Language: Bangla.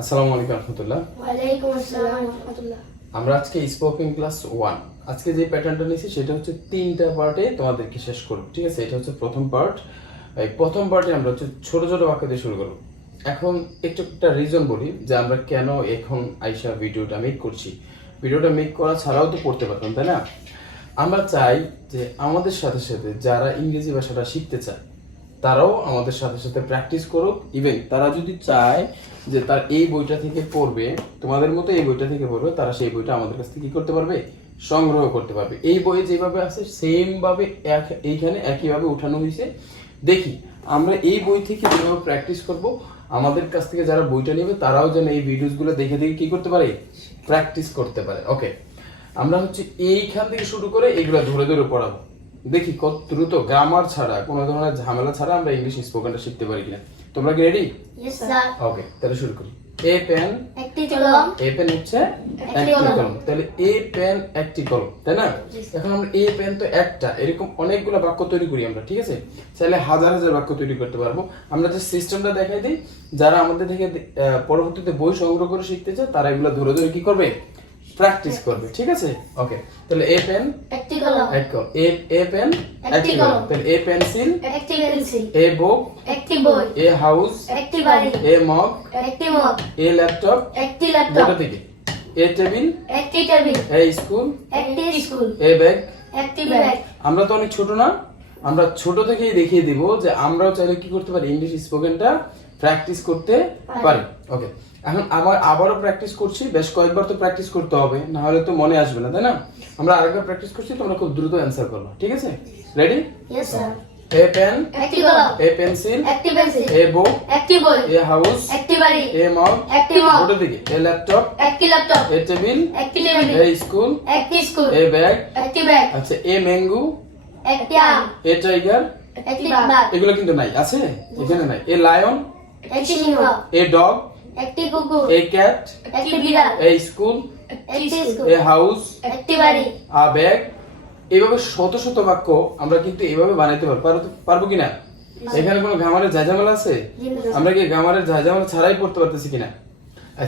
আসসালামু আলাইকুম রাহমাতুল্লাহ। ওয়ালাইকুম আসসালাম রাহমাতুল্লাহ। আমরা আজকে স্পোকেন ক্লাস 1 আজকে যে প্যাটার্নটা নিয়েছি সেটা হচ্ছে তিনটা পার্টে তোমাদেরকে শেষ করব। ঠিক আছে, এটা হচ্ছে প্রথম পার্ট। এই প্রথম পার্টে আমরা হচ্ছে ছোট ছোট বাক্য দিয়ে শুরু করব। এখন একটা রিজন বলি যে আমরা কেন এখন আইসা ভিডিওটা মেক করছি। ভিডিওটা মেক করা ছাড়াও তো পড়তে পারতাম, তাই না? আমরা চাই যে আমাদের সাথে সাথে যারা ইংরেজি ভাষাটা শিখতে চায় তারাও আমাদের সাথে সাথে প্র্যাকটিস করুক। ইভেন তারা যদি চায় যে তার এই বইটা থেকে পড়বে, তোমাদের মতো এই বইটা থেকে পড়বে, তারা সেই বইটা আমাদের কাছ থেকে কি করতে পারবে, সংগ্রহ করতে পারবে। এই বইয়ে যেভাবে আছে সেম ভাবে এইখানে একইভাবে উঠানো হয়েছে। দেখি আমরা এই বই থেকে যেভাবে প্র্যাকটিস করব, আমাদের কাছ থেকে যারা বইটা নেবে তারাও যেন এই ভিডিওসগুলো দেখে দেখে কি করতে পারে, প্র্যাকটিস করতে পারে। ওকে, আমরা হচ্ছে এইখান থেকে শুরু করে এগুলো ধরে ধরে পড়াবো। দেখি কত দ্রুত গ্রামার ছাড়া কোনো ধরনের ঝামেলা ছাড়া আমরা ইংলিশ স্পোকেনটা শিখতে পারি কিনা। তোমরা কি রেডি? Yes sir. ওকে, তাহলে শুরু করি। এ পেন, একটি কলম। এ পেন হচ্ছে একটি কলম, তাহলে এ পেন একটি কলম, তাই না? এখন আমরা এ পেন তো একটা, এরকম অনেকগুলো বাক্য তৈরি করি আমরা। ঠিক আছে, চাইলে হাজার হাজার বাক্য তৈরি করতে পারবো। আমরা যে সিস্টেমটা দেখাই দিই, যারা আমাদের থেকে পরবর্তীতে বই সংগ্রহ করে শিখতে চায় তারা এগুলো ধরে ধরে কি করবে, প্র্যাকটিস করবে। ঠিক আছে, ওকে। তাহলে এ পেন একটি কলম। এ পেন একটি কলম, তাহলে এ পেন্সিল একটি পেন্সিল। এ বুক একটি বই। এ হাউস একটি বাড়ি। এ মগ একটি মগ। এ ল্যাপটপ একটি ল্যাপটপ। দুটো থেকে এ টেবিল একটি টেবিল। এ স্কুল একটি স্কুল। এ ব্যাগ। একটি ব্যাগ। আমরা তো অনেক ছোট না, আমরা ছোট থেকেই দেখিয়ে দিব যে আমরাও চাইলে কি করতে পারি, ইংলিশ স্পোকেনটা প্র্যাকটিস করতে পারি। ওকে, এখন আবারও প্র্যাকটিস করছি, বেশ কয়েকবার তো প্র্যাকটিস করতে হবে, না হলে তো মনে আসবে না, তাই না? আমরা আরেকবার প্র্যাকটিস করছি, তোমরা খুব দ্রুত অ্যান্সার করবে। ঠিক আছে, ready? Yes sir. A pen একটি কলম। এ পেন্সিল একটি পেন্সিল। এ বুক একটি বই। এ হাউস একটি বাড়ি। এ মগ একটি মগ। দুটো থেকে এ ল্যাপটপ একটি ল্যাপটপ। এ টেবিল একটি টেবিল। এ স্কুল একটি স্কুল। এ ব্যাগ। একটি ব্যাগ। আচ্ছা, এ ম্যাঙ্গো একটি আম। A tiger. একটি বাঘ। এগুলো কিন্তু নাই, আছে এখানে নাই। এ লায়ন একটি সিংহ। এ ডগ একটি কুকুর। এ ক্যাট একটি বিড়াল। এ স্কুল একটি স্কুল। এ হাউস একটি বাড়ি। আ ব্যাগ। এইভাবে শত শত বাক্য আমরা কিন্তু এইভাবে বানাইতে পারবো কিনা? এখানে কোনো গ্রামারের ঝাঁঝামেলা আছে? আমরা কি গ্রামারের ঝাঁঝামেলা ছাড়াই পড়তে পারতেছি কিনা?